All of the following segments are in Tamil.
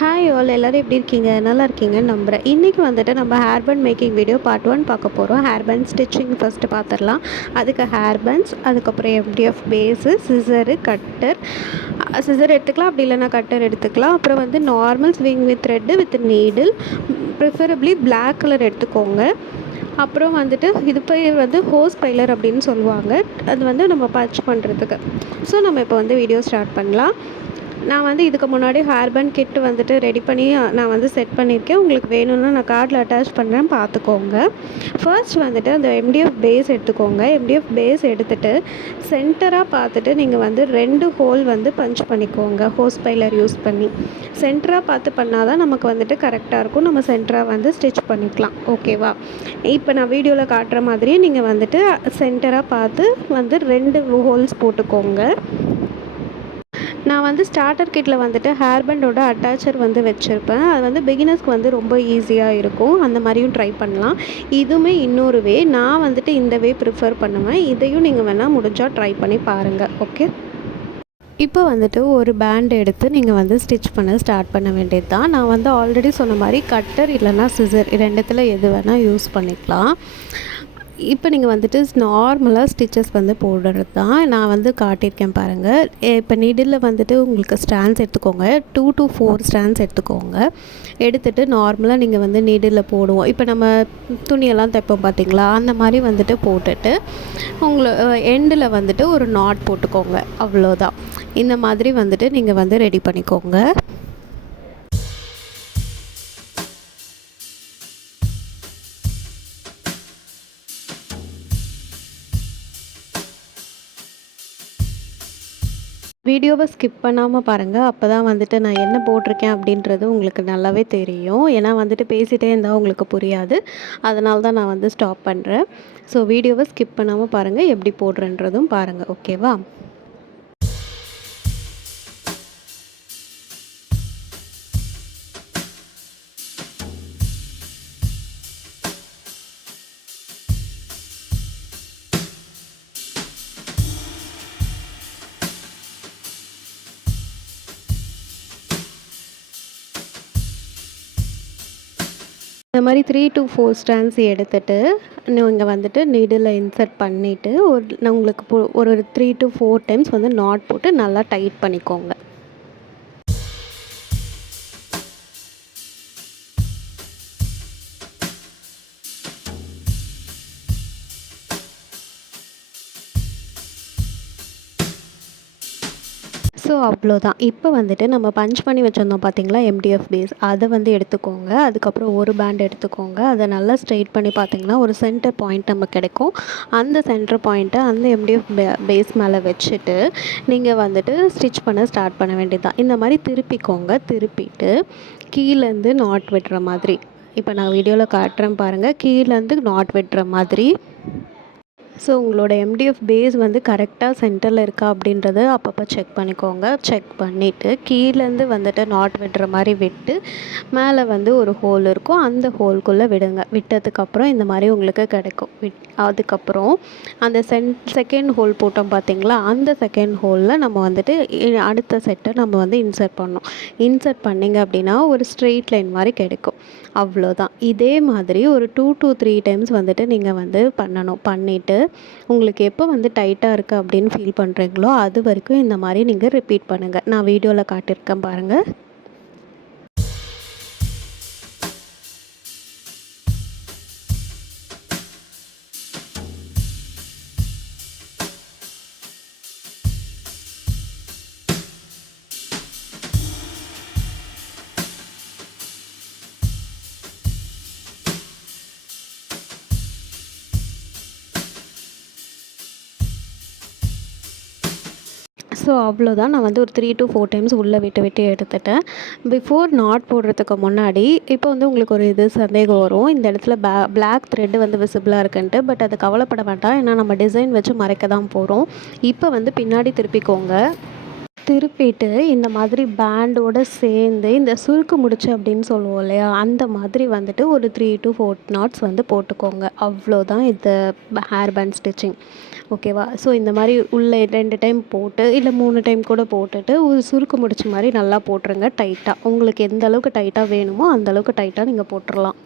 ஹாய் ஆல் எல்லோரும் எப்படி இருக்கீங்க? நல்லா இருக்கீங்கன்னு நம்புகிறேன். இன்றைக்கி வந்துட்டு நம்ம hair band making video part 1 பார்க்க போகிறோம். ஹேர் பேண்ட் ஸ்டிச்சிங் ஃபஸ்ட்டு பார்த்துடலாம். அதுக்கு ஹேர் பேண்ட்ஸ், அதுக்கப்புறம் MDF base, scissor, cutter. Scissor எடுத்துக்கலாம், அப்படி இல்லைனா கட்டர் எடுத்துக்கலாம். அப்புறம் வந்து normal sewing with thread with needle, preferably black colour எடுத்துக்கோங்க. அப்புறம் வந்துட்டு இது பேர் வந்து ஹோஸ் பைலர் அப்படின்னு சொல்லுவாங்க. அது வந்து நம்ம பட்ச் பண்ணுறதுக்கு. ஸோ நம்ம இப்போ வந்து வீடியோ ஸ்டார்ட் பண்ணலாம். நான் வந்து இதுக்கு முன்னாடி ஹேர் பேண்ட் கிட்டு வந்துட்டு ரெடி பண்ணி நான் வந்து செட் பண்ணியிருக்கேன். உங்களுக்கு வேணும்னா நான் கார்டில் அட்டாச் பண்ணுறேன், பார்த்துக்கோங்க. ஃபர்ஸ்ட் வந்துட்டு அந்த எம்டிஎஃப் பேஸ் எடுத்துக்கோங்க. எம்டிஎஃப் பேஸ் எடுத்துகிட்டு சென்டராக பார்த்துட்டு நீங்கள் வந்து 2 ஹோல் வந்து பஞ்ச் பண்ணிக்கோங்க. ஹோஸ் பைலர் யூஸ் பண்ணி சென்டராக பார்த்து பண்ணால் தான் நமக்கு வந்துட்டு கரெக்டாக இருக்கும். நம்ம சென்டராக வந்து ஸ்டிச் பண்ணிக்கலாம். ஓகேவா? இப்போ நான் வீடியோவில் காட்டுற மாதிரியே நீங்கள் வந்துட்டு சென்டராக பார்த்து வந்து 2 ஹோல்ஸ் போட்டுக்கோங்க. நான் வந்து ஸ்டார்டர் கிட்டில் வந்துட்டு ஹேர் பேண்டோட அட்டாச்சர் வந்து வச்சுருப்பேன். அது வந்து பிகினர்ஸ்க்கு வந்து ரொம்ப ஈஸியாக இருக்கும். அந்த மாதிரியும் ட்ரை பண்ணலாம். இதுவுமே இன்னொரு வே. நான் வந்துட்டு இந்த வே ப்ரிஃபர் பண்ணுவேன். இதையும் நீங்கள் வேணால் முடிஞ்சால் ட்ரை பண்ணி பாருங்கள். ஓகே, இப்போ வந்துட்டு ஒரு பேண்ட் எடுத்து நீங்கள் வந்து ஸ்டிச் பண்ண ஸ்டார்ட் பண்ண வேண்டியது தான். நான் வந்து ஆல்ரெடி சொன்ன மாதிரி கட்டர் இல்லைனா சிசர் ரெண்டுத்தில் எது வேணால் யூஸ் பண்ணிக்கலாம். இப்போ நீங்கள் வந்துட்டு நார்மலாக ஸ்டிச்சஸ் வந்து போடுறது தான் நான் வந்து காட்டியிருக்கேன் பாருங்கள். இப்போ நீடில் வந்துட்டு உங்களுக்கு ஸ்டாண்ட்ஸ் எடுத்துக்கோங்க. 2 to 4 ஸ்டாண்ட்ஸ் எடுத்துக்கோங்க. எடுத்துகிட்டு நார்மலாக நீங்கள் வந்து நீடில் போடுவோம். இப்போ நம்ம துணியெல்லாம் தைப்போம் பார்த்தீங்களா, அந்த மாதிரி வந்துட்டு போட்டுட்டு எண்டில் வந்துட்டு ஒரு நாட் போட்டுக்கோங்க. அவ்வளோதான். இந்த மாதிரி வந்துட்டு நீங்கள் வந்து ரெடி பண்ணிக்கோங்க. வீடியோவை ஸ்கிப் பண்ணாமல் பாருங்கள். அப்போ தான் வந்துட்டு நான் என்ன போட்டிருக்கேன் அப்படின்றது உங்களுக்கு நல்லாவே தெரியும். ஏன்னா வந்துட்டு பேசிகிட்டே இருந்தால் உங்களுக்கு புரியாது. அதனால தான் நான் வந்து ஸ்டாப் பண்ணுறேன். ஸோ வீடியோவை ஸ்கிப் பண்ணாமல் பாருங்கள், எப்படி போடுறேன்றதும் பாருங்கள். ஓகேவா? இந்த மாதிரி 3 to 4 ஸ்டாண்ட்ஸ் எடுத்துகிட்டு நீங்கள் வந்துட்டு நீடில் இன்சர்ட் பண்ணிவிட்டு நான் உங்களுக்கு ஒரு 3 to 4 டைம்ஸ் வந்து நாட் போட்டு நல்லா டைட் பண்ணிக்கோங்க. ஸோ அவ்வளோதான். இப்போ வந்துட்டு நம்ம பஞ்ச் பண்ணி வச்சுருந்தோம் பார்த்தீங்களா, எம்டிஎஃப் பேஸ், அதை வந்து எடுத்துக்கோங்க. அதுக்கப்புறம் ஒரு பேண்ட் எடுத்துக்கோங்க. அதை நல்லா ஸ்ட்ரெயிட் பண்ணி பார்த்தீங்கன்னா ஒரு சென்டர் பாயிண்ட் நமக்கு கிடைக்கும். அந்த சென்டர் பாயிண்ட்டை அந்த எம்டிஎஃப் பேஸ் மேலே வச்சுட்டு நீங்கள் வந்துட்டு ஸ்டிச் பண்ண ஸ்டார்ட் பண்ண வேண்டியது தான். இந்த மாதிரி திருப்பிக்கோங்க. திருப்பிட்டு கீழேருந்து நாட் விடுற மாதிரி, இப்போ நான் வீடியோவில் காட்டுறேன் பாருங்கள், கீழேருந்து நாட் விடுற மாதிரி. ஸோ உங்களோட எம்டிஎஃப் பேஸ் வந்து கரெக்டாக சென்டரில் இருக்கா அப்படின்றத அப்பப்போ செக் பண்ணிக்கோங்க. செக் பண்ணிவிட்டு கீழேருந்து வந்துட்டு நாட் விடுற மாதிரி விட்டு மேலே வந்து ஒரு ஹோல் இருக்கும், அந்த ஹோல்குள்ளே விடுங்க. விட்டதுக்கப்புறம் இந்த மாதிரி உங்களுக்கு கிடைக்கும். அதுக்கப்புறம் அந்த செகண்ட் ஹோல் போட்டோம் பார்த்தீங்களா, அந்த செகண்ட் ஹோலில் நம்ம வந்துட்டு அடுத்த செட்டை நம்ம வந்து இன்சர்ட் பண்ணோம். இன்சர்ட் பண்ணிங்க அப்படின்னா ஒரு ஸ்ட்ரெயிட் லைன் மாதிரி கிடைக்கும். அவ்வளோதான். இதே மாதிரி ஒரு 2 to 3 டைம்ஸ் வந்துட்டு நீங்கள் வந்து பண்ணணும். பண்ணிவிட்டு உங்களுக்கு எப்போ வந்து டைட்டாக இருக்குது அப்படின்னு ஃபீல் பண்ணுறீங்களோ அது வரைக்கும் இந்த மாதிரி நீங்கள் ரிப்பீட் பண்ணுங்கள். நான் வீடியோவில் காட்டியிருக்கேன் பாருங்கள். ஸோ அவ்வளோதான். நான் வந்து ஒரு 3 to 4 டைம்ஸ் உள்ளே விட்டு எடுத்துட்டேன். பிஃபோர் நாட் போடுறதுக்கு முன்னாடி இப்போ வந்து உங்களுக்கு ஒரு சந்தேகம் வரும், இந்த இடத்துல பிளாக் த்ரெட்டு வந்து விசிபிளாக இருக்குன்ட்டு. பட் அது கவலைப்பட வேண்டாம். ஏன்னா நம்ம டிசைன் வச்சு மறைக்க தான் போகிறோம். இப்போ வந்து பின்னாடி திருப்பிக்கோங்க. திருப்பிட்டு இந்த மாதிரி பேண்டோட சேர்ந்து இந்த சுருக்கு முடிச்சு அப்படின்னு சொல்லுவோம் இல்லையா, அந்த மாதிரி வந்துட்டு ஒரு 3 to 4 knots வந்து போட்டுக்கோங்க. அவ்வளோதான் இது ஹேர் பேண்ட் ஸ்டிச்சிங். ஓகேவா? ஸோ இந்த மாதிரி உள்ளே 2 டைம் போட்டு இல்லை 3 டைம் கூட போட்டுட்டு ஒரு சுருக்கு முடிச்ச மாதிரி நல்லா போட்டுருங்க டைட்டாக. உங்களுக்கு எந்த அளவுக்கு டைட்டாக வேணுமோ அந்த அளவுக்கு டைட்டாக நீங்கள் போட்டுடலாம்.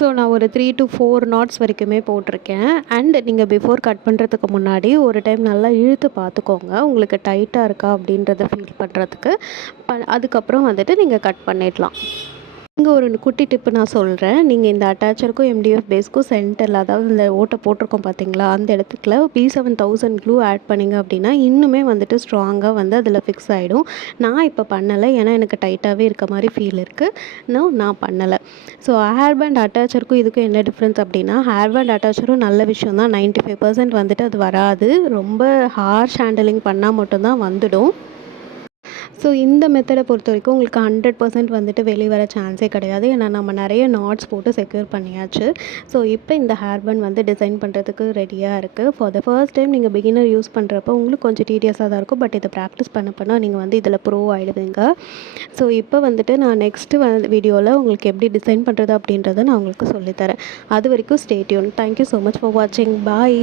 ஸோ நான் ஒரு 3 to 4 knots வரைக்குமே போட்டிருக்கேன். அண்ட் நீங்கள் பிஃபோர் கட் பண்ணுறதுக்கு முன்னாடி ஒரு டைம் நல்லா இழுத்து பார்த்துக்கோங்க. உங்களுக்கு டைட்டாக இருக்கா அப்படின்றத ஃபீல் பண்ணுறதுக்கு. அதுக்கப்புறம் வந்துட்டு நீங்கள் கட் பண்ணிடலாம். இங்கே ஒரு குட்டி டிப்பு நான் சொல்கிறேன். நீங்கள் இந்த அட்டாச்சருக்கும் எம்டிஎஃப் பேஸ்க்கும் சென்டரில், அதாவது இந்த ஓட்டை போட்டிருக்கோம் பார்த்தீங்களா, அந்த இடத்துக்குள்ள B7000 க்ளூ ஆட் பண்ணிங்க அப்படின்னா இன்னுமே வந்துட்டு ஸ்ட்ராங்காக வந்து அதில் ஃபிக்ஸ் ஆகிடும். நான் இப்போ பண்ணலை, ஏன்னா எனக்கு டைட்டாகவே இருக்க மாதிரி ஃபீல் இருக்குது. நான் பண்ணலை. ஸோ ஹேர் பேண்ட் அட்டாச்சருக்கும் இதுக்கும் என்ன டிஃப்ரென்ஸ் அப்படின்னா, ஹேர் பேண்ட் அட்டாச்சரும் நல்ல விஷயம் தான். 95% வந்துட்டு அது வராது. ரொம்ப ஹார்ஷ் ஹேண்டலிங் பண்ணால் மட்டும்தான் வந்துடும். ஸோ இந்த மெத்தடை பொறுத்த வரைக்கும் உங்களுக்கு 100% வந்துட்டு வெளியே வர சான்ஸே கிடையாது. ஏன்னா நம்ம நிறைய நாட்ஸ் போட்டு செக்யூர் பண்ணியாச்சு. ஸோ இப்போ இந்த ஹேர் பேண்ட் வந்து டிசைன் பண்ணுறதுக்கு ரெடியாக இருக்குது. ஃபார் த ஃபர்ஸ்ட் டைம் நீங்கள் பிகினர் யூஸ் பண்ணுறப்போ உங்களுக்கு கொஞ்சம் டீடியஸாக தான் இருக்கும். பட் இதை ப்ராக்டிஸ் பண்ண நீங்கள் வந்து இதில் ப்ரோ ஆகிடுவீங்க. ஸோ இப்போ வந்துட்டு நான் நெக்ஸ்ட்டு வீடியோவில் உங்களுக்கு எப்படி டிசைன் பண்ணுறது அப்படின்றத நான் உங்களுக்கு சொல்லித்தரேன். அது வரைக்கும் stay tune. Thank you so much for வாட்சிங். பாய்.